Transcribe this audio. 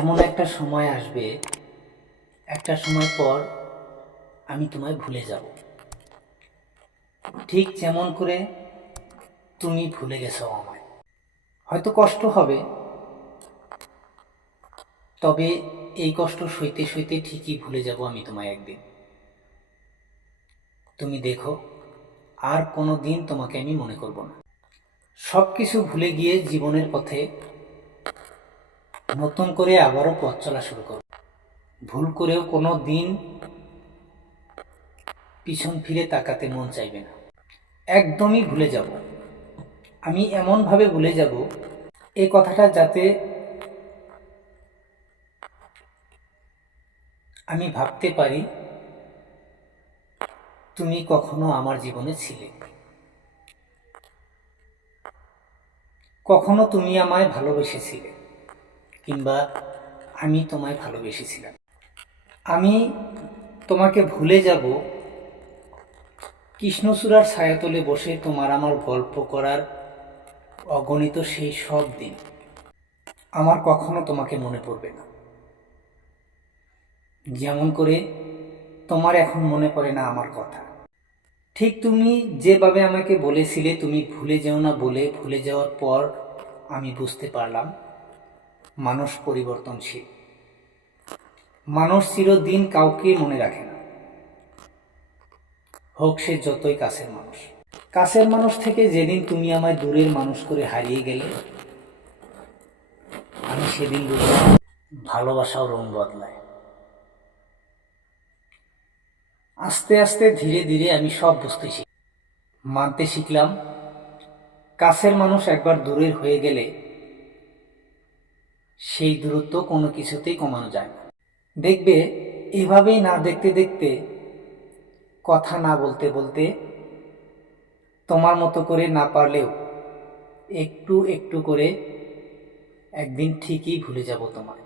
এমন একটা সময় আসবে, একটা সময় পর আমি তোমায় ভুলে যাব, ঠিক যেমন করে তুমি ভুলে গেছো আমায়। হয়তো কষ্ট হবে, তবে এই কষ্ট সইতে সইতে ঠিকই ভুলে যাব আমি তোমায় একদিন। তুমি দেখো, আর কোনো দিন তোমাকে আমি মনে করব না। সব কিছু ভুলে গিয়ে জীবনের পথে নতুন করে আবারও পথ চলা শুরু করব। ভুল করেও কোনো দিন পিছন ফিরে তাকাতে মন চাইবে না। একদমই ভুলে যাব, আমি এমনভাবে ভুলে যাব, এই কথাটা যাতে আমি ভাবতে পারি তুমি কখনো আমার জীবনে ছিলে, কখনো তুমি আমায় ভালোবেসেছিলে, কিংবা আমি তোমায় ভালোবেসেছিলাম। আমি তোমাকে ভুলে যাব কৃষ্ণচূড়ার ছায়াতলে বসে তোমার আমার গল্প করার অগণিত সেই সব দিন। আমার কখনো তোমাকে মনে পড়বে না, যেমন করে তোমার এখন মনে পড়ে না আমার কথা। ঠিক তুমি যেভাবে আমাকে বলেছিলে তুমি ভুলে যেও না, বলে ভুলে যাওয়ার পর আমি বুঝতে পারলাম মানুষ পরিবর্তনশীল। মানুষ চিরদিন কাউকে মনে রাখে না, হোক সে যতই কাছের মানুষ। কাছের মানুষ থেকে যেদিন তুমি আমায় দূরের মানুষ করে হারিয়ে গেলে, আমি সেদিন বুঝলাম ভালোবাসাও রং বদলায়। আস্তে আস্তে ধীরে ধীরে আমি সব বুঝতে মানতে শিখলাম, কাছের মানুষ একবার দূরের হয়ে গেলে সেই দূরত্ব কোনো কিছুতেই কমানো যায় না। দেখবে এভাবেই না দেখতে দেখতে, কথা না বলতে বলতে, তোমার মতো করে না পারলেও একটু একটু করে একদিন ঠিকই ভুলে যাব তোমায়।